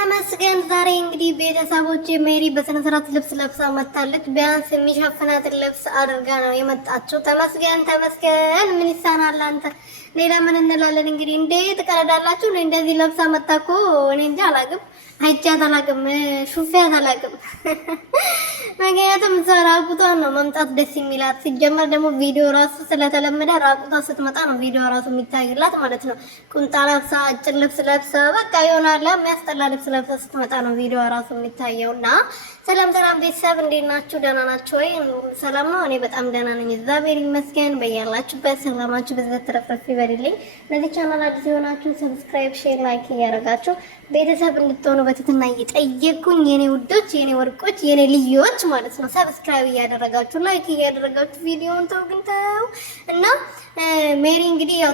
ተመስገን ዛሬ እንግዲህ ቤተሰቦቼ ሜሪ በስነ ስርዓት ልብስ ለብሳ መጣለች። ቢያንስ የሚሸፍናትን ልብስ አድርጋ ነው የመጣችው። ተመስገን ተመስገን። ምን ይሳናል አንተ? ሌላ ምን እንላለን እንግዲህ። እንዴ ትቀረዳላችሁ? እንደዚህ ለብሳ መጣ እኮ እኔ እንጃ አላውቅም። አይቻት አላውቅም፣ ሹፌያት አላውቅም። ምክንያቱም እዛ ራቁቷን ነው መምጣት ደስ የሚላት። ሲጀመር ደግሞ ቪዲዮ ራሱ ስለተለመደ ራቁቷ ስትመጣ ነው ቪዲዮ ራሱ የሚታይላት ማለት ነው። ቁምጣ ለብሳ አጭር ልብስ ለብሳ በቃ ይሆናል የሚያስጠላ ልብስ ለብሳ ስትመጣ ነው ቪዲዮ ራሱ የሚታየው። እና ሰላም ሰላም ቤተሰብ እንዴት ናችሁ? ደህና ናችሁ ወይ? ሰላም ነው? እኔ በጣም ደህና ነኝ፣ እግዚአብሔር ይመስገን። በያላችሁበት ሰላማችሁ በዘት ተረፍረፍ ይበልልኝ። ለዚህ ቻናል አዲስ የሆናችሁ ሰብስክራይብ፣ ሼር፣ ላይክ እያደረጋችሁ ቤተሰብ እንድትሆኑ በትህትና እየጠየኩኝ የኔ ውዶች፣ የኔ ወርቆች፣ የኔ ልዮች ማለት ነው። ሰብስክራይብ እያደረጋችሁ ላይክ እያደረጋችሁ ቪዲዮውን ተው ግን ተው እና ሜሪ እንግዲህ ያው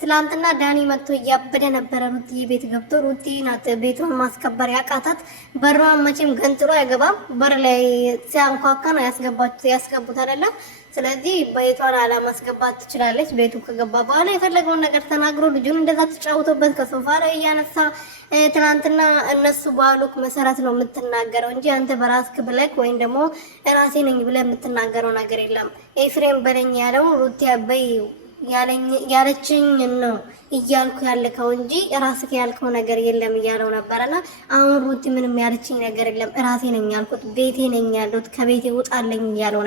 ትላንትና ዳኒ መጥቶ እያበደ ነበረ። ሩቲ ቤት ገብቶ ሩቲ ናት ቤቱን ማስከበር ያቃታት። በሯን መቼም ገንጥሎ አይገባም። በር ላይ ሲያንኳካ ነው ያስገቡት አይደለም። ስለዚህ ቤቷን አላማስገባት ትችላለች። ቤቱ ከገባ በኋላ የፈለገውን ነገር ተናግሮ ልጁን እንደዛ ተጫውቶበት ከሶፋ ላይ እያነሳ ትናንትና እነሱ ባሉክ መሰረት ነው የምትናገረው እንጂ አንተ በራስክ ብለክ ወይም ደግሞ ራሴ ነኝ ብለህ የምትናገረው ነገር የለም። ኤፍሬም በለኝ ያለው ሩቲ አበይ ያለችኝ ነው እያልኩ ያልከው እንጂ ራስክ ያልከው ነገር የለም እያለው ነበርና አሁን ሩቲ ምንም ያለችኝ ነገር የለም ራሴ ነኝ ያልኩት ቤቴ ነኝ ያለሁት ከቤቴ ውጣልኝ እያለው ነበር።